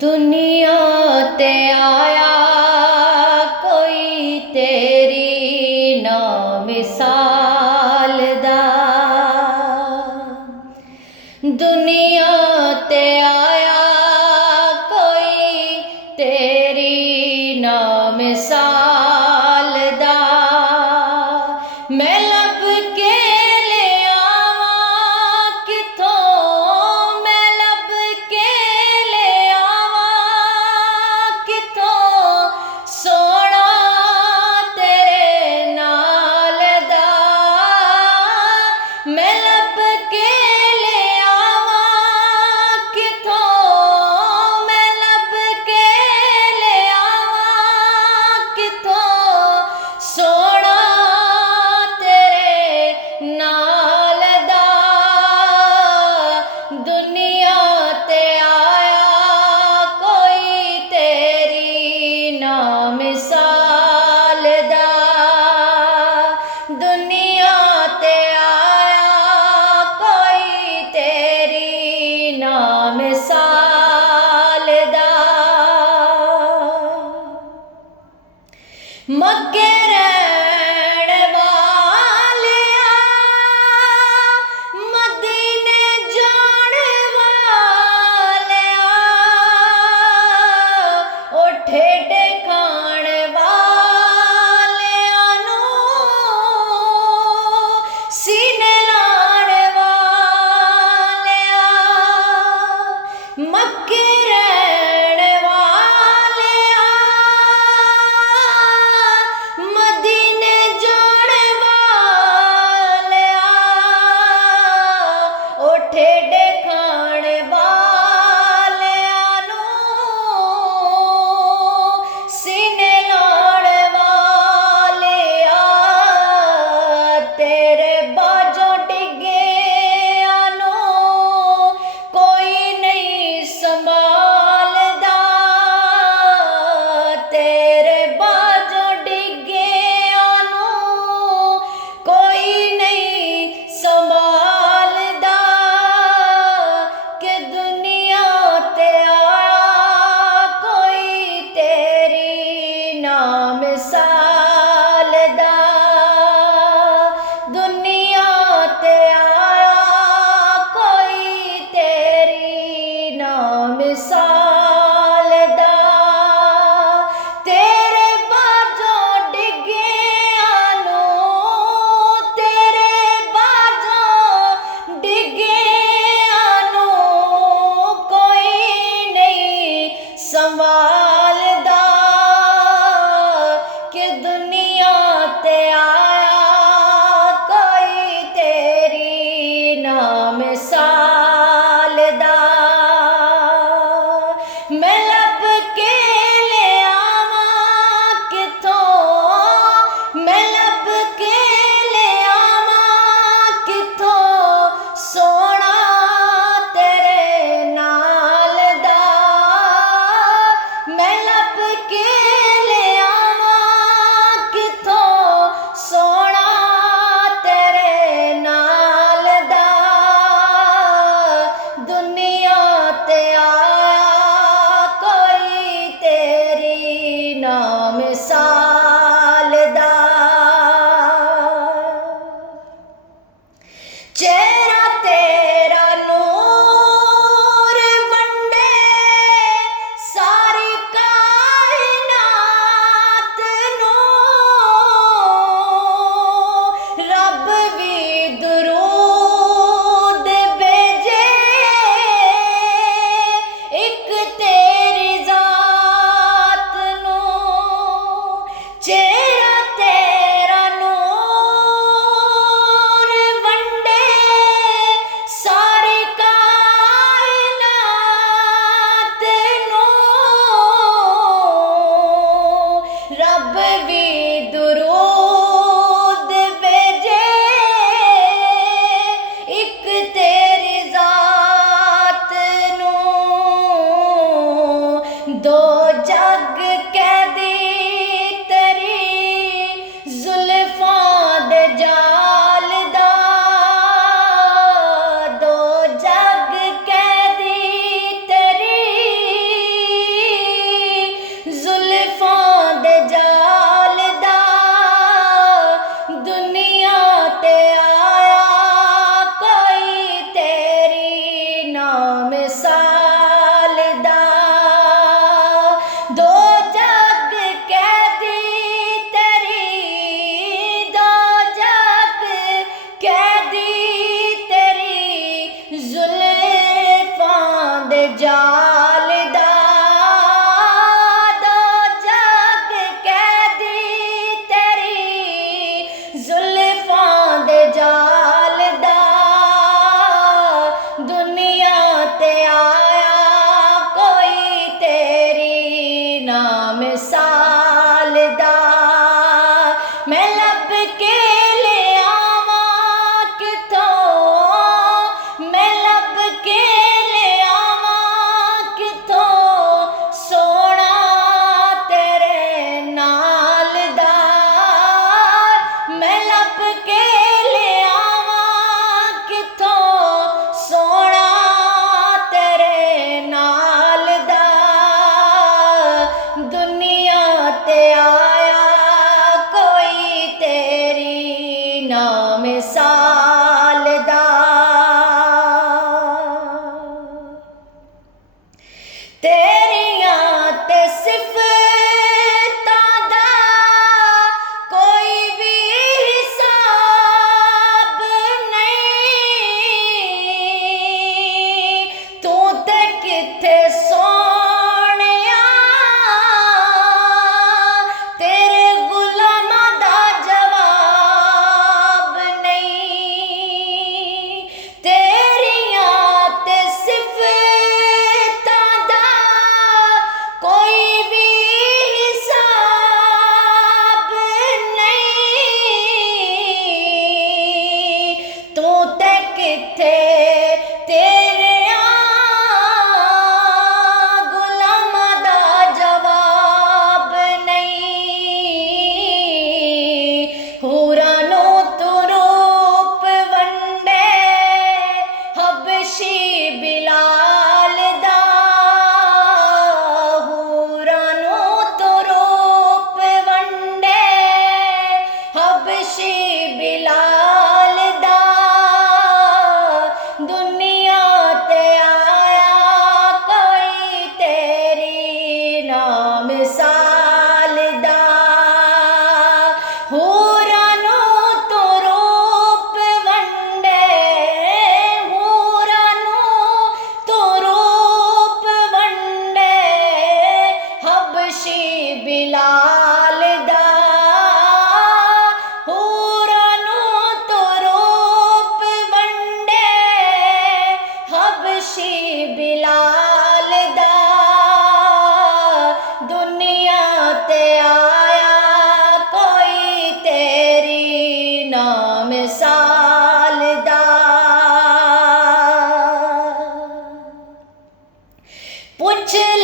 दुनिया ते आया कोई तेरी ना मिसाल दा। दुनिया ते आया कोई तेरी ना मिसाल दा। मैं लब के ले आवां किथों, मैं लब के ले आवां किथों सोना तेरे नाल दा। मैं लब के ले आवां किथों, मैं लब के ले आवां किथों सोना नाल दा। दुनिया ते आया कोई तेरी ना मिसाल दा। दुनिया ते आया कोई तेरी ना मिसाल दा। मक्के मिसाल दा। दुनिया ते आया कोई तेरी ना मिसाल दा। तेरे बाजों डिगे आनू, तेरे बाजों डिगे आनू कोई नहीं संभाल दा। दुनिया ते आया कोई तेरी ना मिसाल दा। मैं लब के ले आवां किथों, मैं लब के ले आवां किथों सोना तेरे नाल दा। मैं लब के सोना तेरे नाल दा। दुनिया ते आया कोई तेरी ना मिसाल दा। चेहरा तेरा नूर वंडे सारी दो जग कैदी तेरी जुल्फां दे जाल दा। दो जग कैदी तेरी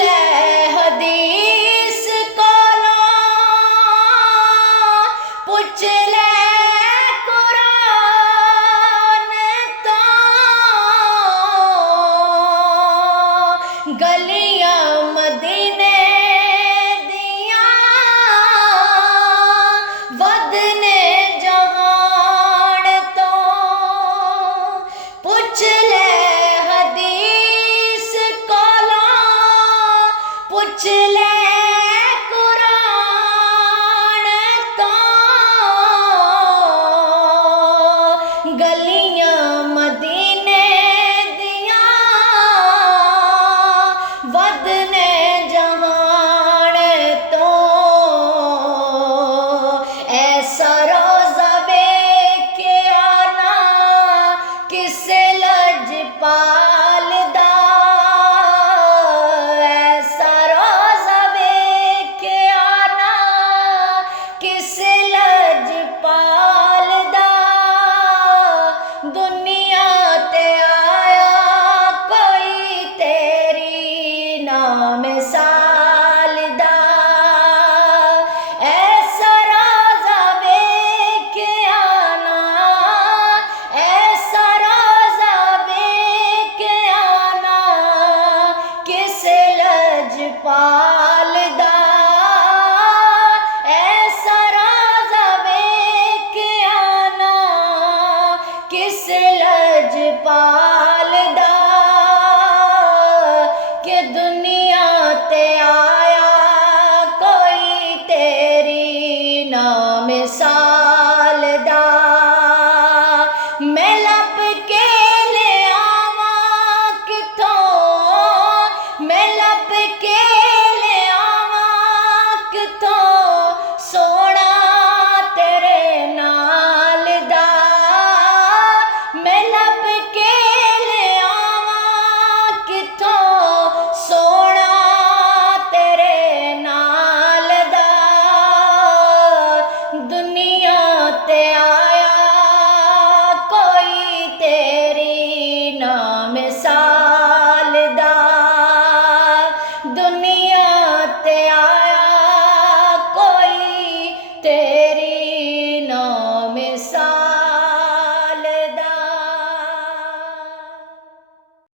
ले हदीस कोला पुछ ले कुरान तो गलियां मदीने दिया वदने जहान तो पुछ ले हदीस कोला पुछ ले कुरान तो गलियां मदीने दिया वदने जहान तो ऐसा रोज़ा वेखे आना किसे लजपाल दा ऐसा रोज़ा वेखे आना किसे लजपाल दा दुनिया ते आया कोई तेरी ना मिसाल दा ऐसा रोज़ा वेखे आना ऐसा रोज़ा वेखे आना किसे लजपाल